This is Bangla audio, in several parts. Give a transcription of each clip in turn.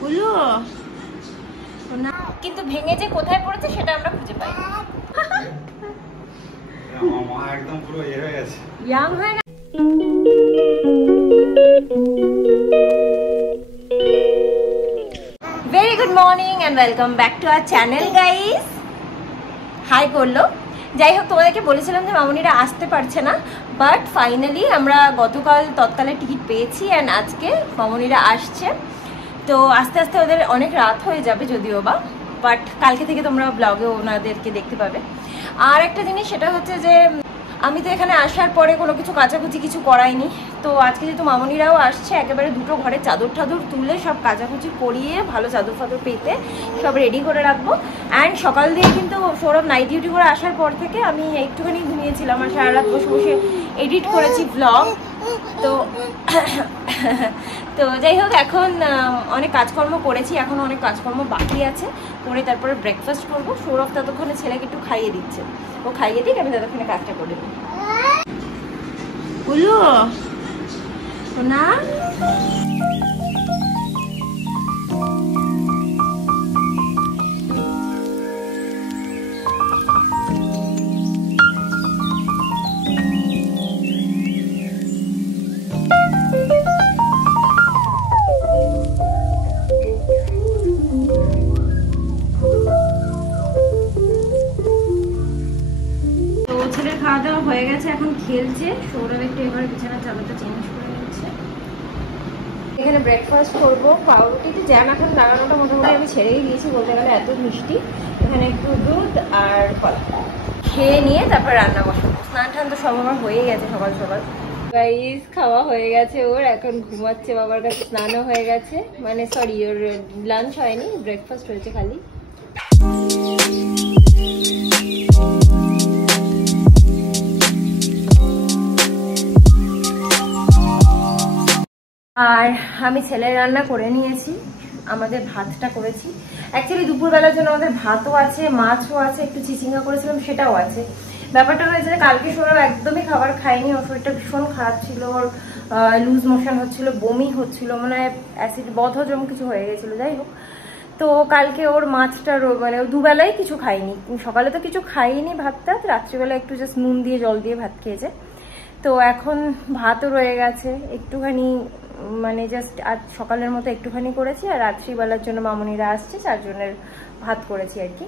গুলো না, কিন্তু ভেঙে যে কোথায় পড়েছে সেটা আমরা খুঁজে পাই। আমার মা একদম পুরো ইয়ে হয়ে গেছে, ইয়াং হয়ে গেছে। Very good morning and welcome back to our channel guys. Hi করলো। যাই হোক, তোমাদেরকে বলেছিলাম যে মামুনিরা আসতে পারছে না, বাট ফাইনালি আমরা গতকাল তৎকালে টিকিট পেয়েছি অ্যান্ড আজকে মামুনিরা আসছে। তো আস্তে আস্তে ওদের অনেক রাত হয়ে যাবে যদিও বা, বাট কালকে থেকে তোমরা ব্লগে ওনাদেরকে দেখতে পাবে। আর একটা জিনিস সেটা হচ্ছে যে আমি তো এখানে আসার পরে কোনো কিছু কাচাকুচি কিছু করাইনি। তো আজকে যেহেতু মামুনিরাও আসছে, একেবারে দুটো ঘরে চাদর ঠাদর তুলে সব কাচাকুচি করিয়ে ভালো চাদর ফাদর পেতে সব রেডি করে রাখবো। অ্যান্ড সকাল দিয়ে কিন্তু সৌরভ নাইট ডিউটি করে আসার পর থেকে আমি একটুখানি ঘুমিয়েছিলাম আর সারা রাত বসে বসে এডিট করেছি ব্লগ। তো তো যাই হোক, এখন অনেক কাজকর্ম করেছি, এখন অনেক কাজকর্ম বাকি আছে, করে তারপরে ব্রেকফাস্ট করবো। সৌরভ ততক্ষণে ছেলেকে একটু খাইয়ে দিচ্ছে, ও খাইয়ে দিক, আমি ততক্ষণে কাজটা করে দিই। বলো না, খাওয়া দাওয়া হয়ে গেছে, এখন খেলছে। সৌরভ একটু এবারে বিছানার চাদরটা চেঞ্জ করে নিচ্ছে। এখানে ব্রেকফাস্ট করবো, পাউরুটিতে জ্যাম এখন লাগানোটা মোটামুটি আমি ছেড়েই দিয়েছি বলতে গেলে, এত মিষ্টি। এখানে একটু দুধ আর কলা খেয়ে নিয়ে তারপর রান্না বসাবো। স্নান টান তো সব আমার হয়ে গেছে সকাল সকাল। গাইস, খাওয়া হয়ে গেছে ওর, এখন ঘুমাচ্ছে, বাবার কাছে স্নানও হয়ে গেছে, মানে সরি ওর লাঞ্চ হয়নি, ব্রেকফাস্ট হয়েছে খালি। আর আমি ছেলের রান্না করে নিয়েছি, আমাদের ভাতটা করেছি। অ্যাকচুয়ালি দুপুরবেলার জন্য আমাদের ভাতও আছে, মাছও আছে, একটু চিচিঙ্গা করেছিলাম সেটাও আছে। ব্যাপারটা হয়েছে যে কালকে সৌরভ একদমই খাবার খায়নি, ওর শরীরটা ভীষণ খারাপ ছিল, ওর লুজ মোশন হচ্ছিল, বমি হচ্ছিল, মানে অ্যাসিড বদহজম কিছু হয়ে গেছিলো। যাই হোক, তো কালকে ওর মাছটা মানে দুবেলায় কিছু খাইনি, সকালে তো কিছু খাইনি ভাতটা, রাত্রিবেলা একটু জাস্ট নুন দিয়ে জল দিয়ে ভাত খেয়েছে। তো এখন ভাতও রয়ে গেছে একটুখানি, মানে জাস্ট আজ সকালের মতো একটুখানি করেছি, আর রাত্রিবেলার জন্য মামুনিরা আসছে 4 জনের ভাত করেছি আর কি।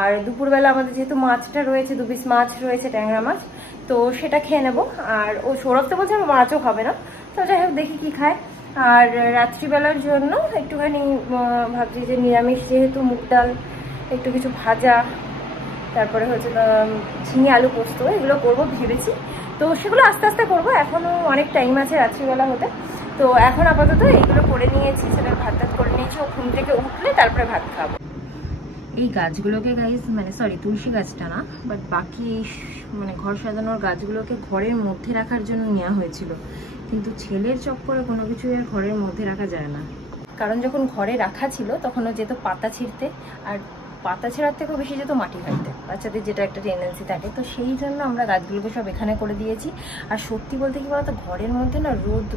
আর দুপুরবেলা আমাদের যেহেতু মাছটা রয়েছে, 2 পিস মাছ রয়েছে, ট্যাংরা মাছ, তো সেটা খেয়ে নেবো। আর ও সৌরভ তো বলছে মাছও খাবে না, তো যাই হোক দেখি কি খায়। আর রাত্রিবেলার জন্য একটুখানি ভাবছি যে নিরামিষ, যেহেতু মুগ ডাল, একটু কিছু ভাজা, তারপরে হচ্ছে ঝিঙে আলু পোস্ত, এগুলো করবো ভেবেছি। তো সেগুলো আস্তে আস্তে করবো, এখনো অনেক টাইম আছে রাত্রিবেলা হতে। তো এখন আপাতত এইগুলো করে নিয়েছি, ছেলের ভাত টাত করে নিয়েছি, ও ঘুম থেকে উঠলে তারপরে ভাত খাবো। এই গাছগুলোকে গাইস, মানে সরি তুলসী গাছটা না, বাট বাকি মানে ঘর সাজানোর গাছগুলোকে ঘরের মধ্যে রাখার জন্য নেওয়া হয়েছিল, কিন্তু ছেলের চক্করে কোনো কিছু আর ঘরের মধ্যে রাখা যায় না। কারণ যখন ঘরে রাখা ছিল তখন ও যেত পাতা ছিঁড়তে, আর পাতা ছেঁড়ার থেকেও বেশি যেত মাটি কাটতে, বাচ্চাদের যেটা একটা টেন্ডেন্সি থাকে। তো সেই জন্য আমরা গাছগুলোকে সব এখানে করে দিয়েছি। আর সত্যি বলতে কি বলতো, ঘরের মধ্যে না রোদ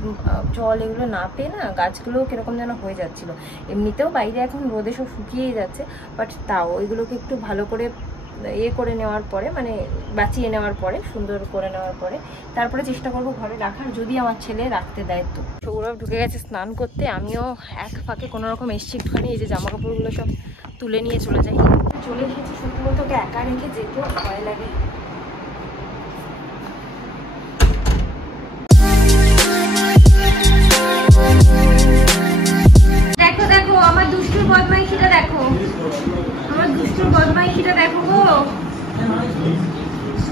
জল এগুলো না পেয়ে না গাছগুলোও কিরকম যেন হয়ে যাচ্ছিল। এমনিতেও বাইরে এখন রোদে সব শুকিয়েই যাচ্ছে, বাট তাও ওইগুলোকে একটু ভালো করে ইয়ে করে নেওয়ার পরে, মানে বাঁচিয়ে নেওয়ার পরে, সুন্দর করে নেওয়ার পরে তারপরে চেষ্টা করবো ঘরে রাখার, যদি আমার ছেলে রাখতে দেয়। তো সৌরভ ঢুকে গেছে স্নান করতে, আমিও এক ফাঁকে কোনো রকম এসছি একটুখানি, এই যে জামা কাপড়গুলো সব তুলে নিয়ে চলে যাই। চলে এসেছি, সত্যি বলতে ওকে একা রেখে যেতেও ভয় লাগে। দেখো দেখো আমার দুষ্টুর বদমাইশিটা দেখো, আমার দুষ্টুর বদমাইশিটা দেখো গো,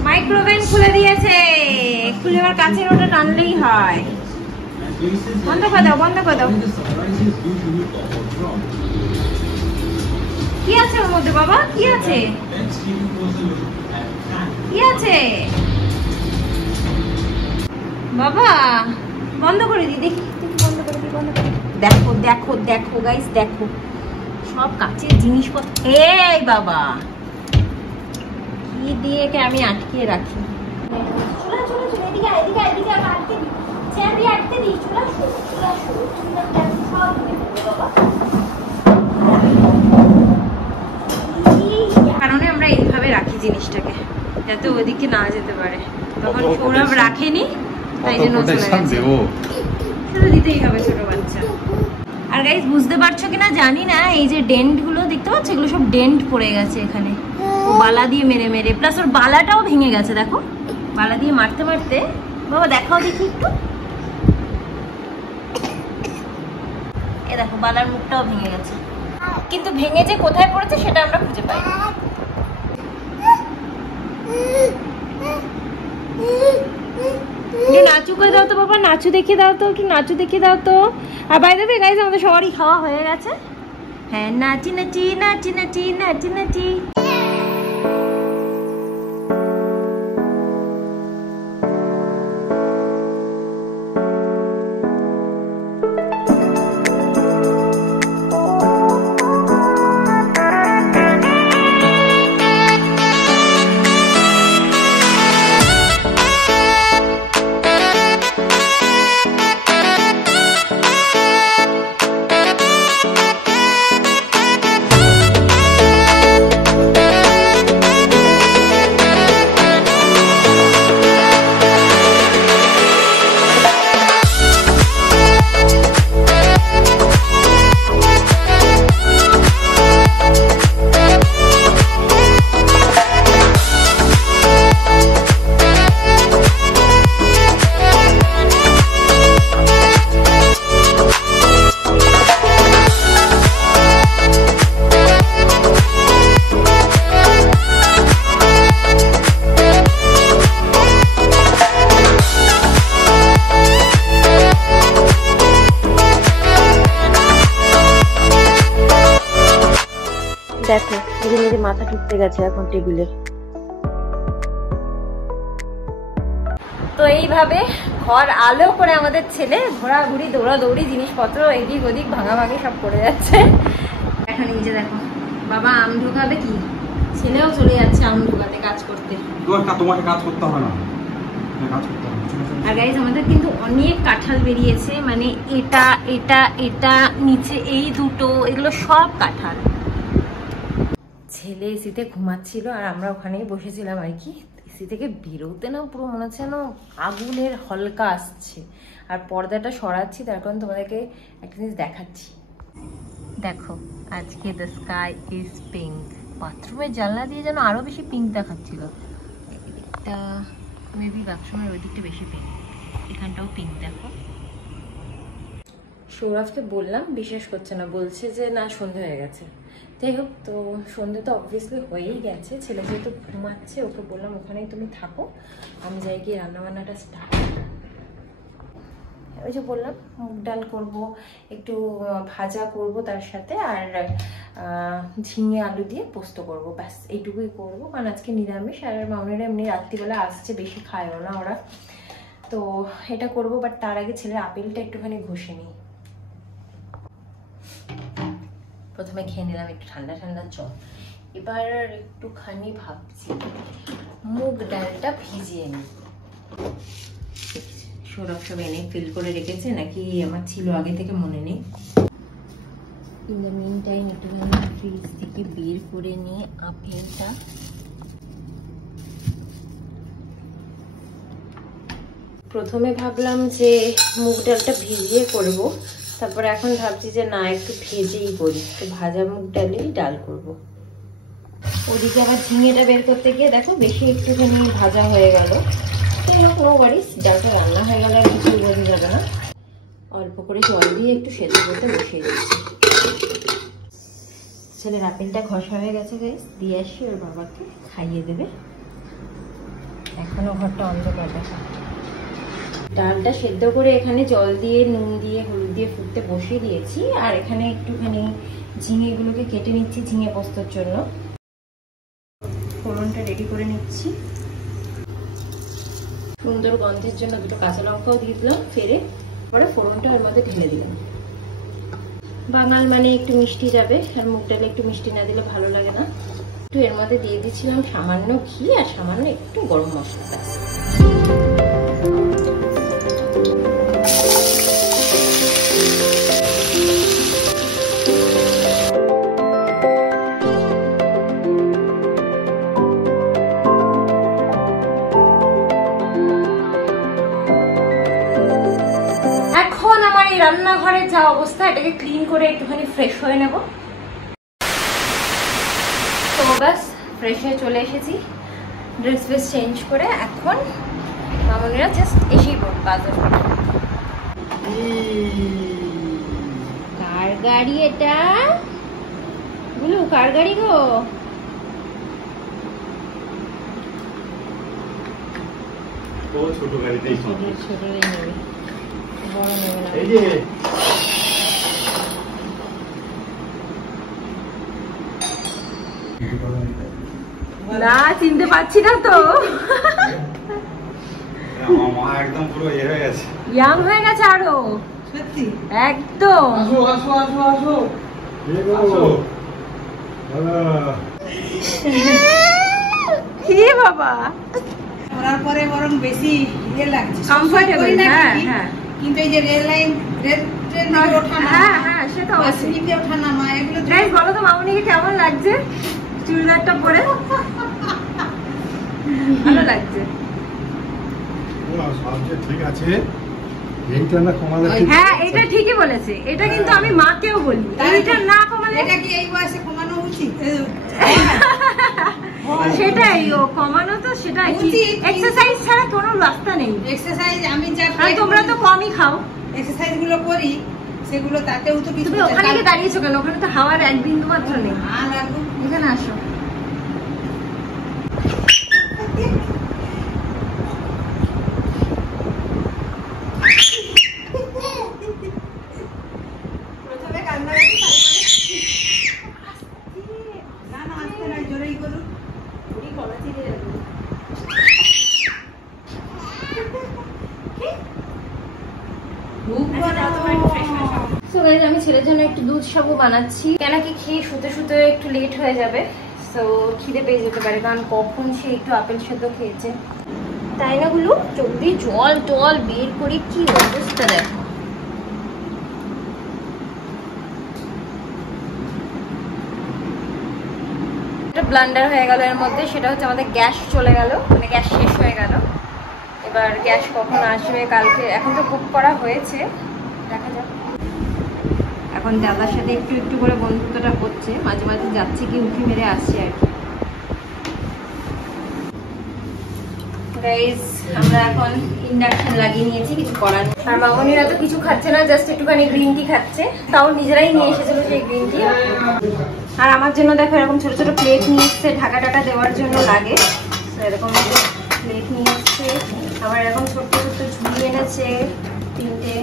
মাইক্রোওয়েভ খুলে দিয়েছে, খুলে আবার কাছের ওটা টানলেই হয়। বন্ধ করে দাও, বন্ধ করে দাও। কি আছে ওর মধ্যে বাবা, কি আছে, কি আছে বাবা? বন্ধ করে দি, দেখি বন্ধ করে দি, বন্ধ করে। দেখো দেখো দেখো গাইস, দেখো সব কাচের জিনিসপত্র। এই বাবা, কি দিয়ে আমি আটকিয়ে রাখি। চলো চলো চলো, এদিকে এদিকে এদিকে আমি আটকে দিই, চেয়ার দিয়ে আটকে দিই। চলো চলো চলো, সব বাবা জিনিসটাকে, যাতে ওদিকে না যেতে পারে। তখন সৌরভ রাখেনি, তাই জন্য শুধু দিতেই হবে ছোট বাচ্চা। আর গাইস বুঝতে পারছো কিনা জানি না, এই যে ডেন্ট গুলো দেখতে পাচ্ছ, এগুলো সব ডেন্ট পড়ে গেছে এখানে, ও বালা দিয়ে মেরে মেরে, প্লাস ওর বালাটাও ভেঙে গেছে। দেখো বালা দিয়ে মারতে মারতে, বাবা দেখাও দেখি একটু, এ দেখো বালার মুখটাও ভেঙে গেছে, কিন্তু ভেঙে যে কোথায় পড়েছে সেটা আমরা খুঁজে পাই। নাচু করে দাও তো বাবা, নাচু দেখিয়ে দাও তো, একটু নাচু দেখিয়ে দাও তো। আর বাই দ্য ওয়ে গাইস, আমাদের সবারই খাওয়া হয়ে গেছে। হ্যাঁ, নাচি নাচি নাচি নাচি নাচি নাচি। দেখো ধীরে ধীরে মাথা ঠুকতে গেছে এখন টেবিলে। তো এইভাবে ঘর আলো করে আমাদের ছেলে ঘোরাঘুরি দৌড়াদৌড়ি জিনিসপত্র এদিক ওদিক ভাঙাভাঙি সব করে যাচ্ছে। এখন এই যে দেখো বাবা আম ঢোকাবে, কি ছেলেও চলে যাচ্ছে আম ঢোকাতে, কাজ করতে। তোমাকে কাজ করতে হবে না, কাজ করতে হবে। আর গাইস আমাদের কিন্তু অনেক কাঁঠাল বেরিয়েছে, মানে এটা এটা এটা নিচে এই দুটো, এগুলো সব কাঁঠাল। ছেলে এসিতে ঘুমাচ্ছিল আর আমরা ওখানেই বসেছিলাম আর কি। এসি থেকে বেরোতে না পুরো মনে হচ্ছে যেন আগুনের হলকা আসছে। আর পর্দাটা সরাচ্ছি তার কারণ তোমাদেরকে একটা জিনিস দেখাচ্ছি। দেখো আজকে দ্য স্কাই ইজ পিঙ্ক। বাথরুমের জানলা দিয়ে যেন আরো বেশি পিঙ্ক দেখাচ্ছিল। এটা মেবি বাথরুমের ওই দিকটা বেশি পিঙ্ক, এখানটাও পিঙ্ক। দেখো সৌরভকে বললাম, বিশ্বাস করছে না, বলছে যে না সন্ধে হয়ে গেছে। যাই হোক, তো সন্ধে তো অবভিয়াসলি হয়েই গেছে। ছেলে যেহেতু ঘুমাচ্ছে, ওকে বললাম ওখানেই তুমি থাকো, আমি যাই গিয়ে রান্নাবান্নাটা স্টার্ট। ওই যে বললাম মুগ ডাল করবো, একটু ভাজা করব তার সাথে, আর ঝিঙে আলু দিয়ে পোস্ত করব, ব্যাস এইটুকুই করবো। কারণ আজকে নিরামিষ, আর মামনিরা এমনি রাত্রিবেলা আসছে, বেশি খায়ও না ওরা, তো এটা করবো। বাট তার আগে ছেলের আপেলটা একটুখানি ঘষে নিই। প্রথমে খেয়ে নিলাম একটু ঠান্ডা ঠান্ডা জল। এবার একটুখানি ভাবছি মুগ ডালটা ভিজিয়ে নিই। সৌরভ সব এনে ফিল করে রেখেছে, নাকি আমার ছিল আগে থেকে মনে নেই। ইন দ্য মিন টাইম একটুখানি ফ্রিজ থেকে বের করে নিয়ে আপেলটা প্রথমে ভাবলাম যে মুগ ডালটা ভিজিয়ে করব, তারপরে এখন ভাবছি যে না একটু ভেজেই করি, তো ভাজা মুগ ডালেই ডাল করব। ওদিকে আবার ঝিঙেটা বের করতে গিয়ে দেখো বেশি একটুখানি ভাজা হয়ে গেল। যাই হোক, নো ওয়ারিস, ডালটা রান্না হয়ে গেলে আর কিছু বোঝা যাবে না। অল্প করে জল দিয়ে একটু সেদ্ধ করতে বসিয়ে দিচ্ছি। ছেলের আপেলটা ঘষা হয়ে গেছে গাইস, দিয়ে আসি, ওর বাবাকে খাইয়ে দেবে। এখনো ঘরটা অন্ধকার দেখা। ডালটা সেদ্ধ করে এখানে জল দিয়ে নুন দিয়ে হলুদ দিয়ে ফুটতে বসিয়ে দিয়েছি। আর এখানে একটুখানি ঝিঙেগুলোকে কেটে নিচ্ছি ঝিঙে পোস্তর জন্য। ফোড়নটা রেডি করে নিচ্ছি। সুন্দর গন্ধের জন্য দুটো কাঁচা লঙ্কাও দিয়ে দিলাম ফেরে, পরে ফোড়নটা ওর মধ্যে ঢেলে দিলাম। বাঙাল মানে একটু মিষ্টি যাবে, আর মুগ ডালে একটু মিষ্টি না দিলে ভালো লাগে না। একটু এর মধ্যে দিয়ে দিচ্ছিলাম সামান্য ঘি আর সামান্য একটু গরম মশলা। অবস্থা, এটাকে ক্লিন করে একটুখানি ফ্রেশ হয়ে নেব। তো ব্যাস ফ্রেশ হয়ে চলে এসেছি, ড্রেস ফ্রেস চেঞ্জ করে। এখন মামনিরা জাস্ট এসেই বাজার। কার গাড়ি এটা? বলো কার গাড়ি গো? ছোট গাড়িতেই ছোটই নেবে, বড় নেবে না। এই যে না চিনতে পারছি না তো। আমার মা একদম পুরো এ হয়ে গেছে, ইয়াং হয়ে গেছে আরো, সত্যি একদম। আসো আসো আসো আসো আসো। কি বাবা, করার পরে বরং বেশি ইয়ে লাগছে, কমফোর্টেবল। করি না হ্যাঁ ঠিকই, হ্যাঁ কিন্তু এই যে রেল লাইন ট্রেন থেকে ওঠা না, হ্যাঁ হ্যাঁ সেটা বাস অবশ্যই। থেকে ওঠা না মা, এগুলো গাইস বলো তো মামনিকে কেমন লাগছে চুড়িদারটা পরে? ভালো লাগছে। ঠিক আছে, এইটা না কমালে ঠিক হ্যাঁ এটা ঠিকই বলেছে, এটা কিন্তু আমি মাকেও বলি, এইটা না কমালে এটা কি এই বয়সে কমানো উচিত? সেটাই, ও কমানো তো সেটাই। উচিত, এক্সারসাইজ ছাড়া কোনো রাস্তা নেই। এক্সারসাইজ আমি যা আর তোমরা তো কমই খাও। এক্সারসাইজ গুলো করি, সেগুলো তাতেও তো কিছু তুমি ওখানে গিয়ে দাঁড়িয়েছো কেন? ওখানে তো হাওয়ার এক বিন্দু মাত্র নেই। এখানে আসো। প্রথমে কান্না না না আসতে না, জোরেই করুন। So guys, আমি ছেলের জন্য একটু দুধ সাবু বানাচ্ছি, কেন কি খেয়ে শুতে শুতে একটু লেট হয়ে যাবে, সো খিদে পেয়ে যেতে পারে, কারণ কখন সে একটু আপেল সেদ্ধ খেয়েছে। তাই না গুলো? চোখ দিয়ে জল টল বের করে কি অবস্থা দেখো। একটা ব্লান্ডার হয়ে গেল এর মধ্যে, সেটা হচ্ছে আমাদের গ্যাস চলে গেল, মানে গ্যাস শেষ হয়ে গেল। এবার গ্যাস কখন আসবে কালকে, এখন তো বুক করা হয়েছে, দেখা যাক। এখন দাদার সাথে একটু একটু করে বন্ধুত্বটা হচ্ছে, মাঝে মাঝে যাচ্ছে কি উঁকি মেরে আসছে আর কি। গাইস আমরা এখন ইন্ডাকশন লাগিয়ে নিয়েছি, কিছু করার নেই। আর মামনিরা তো কিছু খাচ্ছে না, জাস্ট একটুখানি গ্রিন টি খাচ্ছে, তাও নিজেরাই নিয়ে এসেছিল সেই গ্রিন টি। আর আমার জন্য দেখো এরকম ছোট ছোট প্লেট নিয়ে এসছে, ঢাকা টাকা দেওয়ার জন্য লাগে, এরকম প্লেট নিয়ে এসছে। আবার এরকম ছোট্ট ছোট্ট ঝুড়ি এনেছে তিনটে,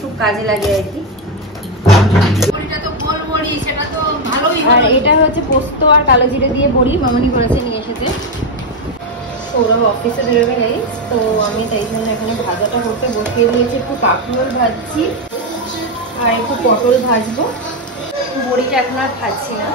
খুব কাজে লাগে আর কি। আর এটা হচ্ছে পোস্ত আর কালো জিরে দিয়ে বড়ি, মামনি করেছে, নিয়ে এসেছে। সৌরভ অফিসে বেরোবে নেই, তো আমি তাই জন্য এখানে ভাজাটা করতে বসিয়ে দিয়েছি। একটু কাঁকরোল ভাজছি আর একটু পটল ভাজবো, বড়িটা এখন আর ভাজছি না।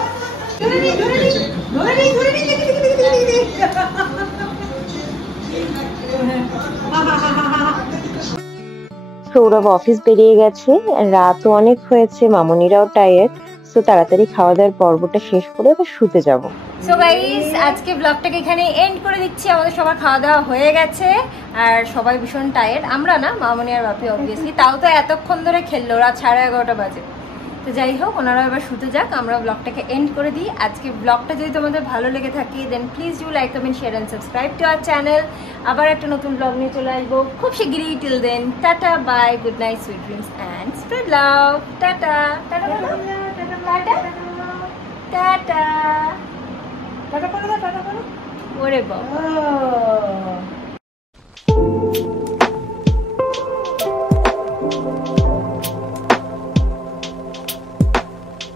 সৌরভ অফিস বেরিয়ে গেছে, রাতও অনেক হয়েছে, মামনিরাও টায়ার্ড, সো তাড়াতাড়ি খাওয়া দাওয়ার পর্বটা শেষ করে আবার শুতে যাব। সো গাইস আজকে ব্লগটাকে এখানে এন্ড করে দিচ্ছি। আমাদের সবার খাওয়া দাওয়া হয়ে গেছে আর সবাই ভীষণ টায়ার্ড, আমরা না, মামনি আর বাপি অবভিয়াসলি, তাও তো এতক্ষণ ধরে খেললো, রাত 11:30 বাজে। তো যাই হোক, ওনারা এবার শুতে যাক, আমরা ব্লগটাকে এন্ড করে দিই। আজকে ব্লগটা যদি তোমাদের ভালো লেগে থাকে then please do like, comment, share and subscribe to our channel. আবার একটা নতুন ব্লগ নিয়ে চলে আসবো খুব শিগগিরই। Till then tata, bye, good night, sweet dreams and spread love. Tata tata tata tata tata tata করো, টাটা করো। ওরে বাবা।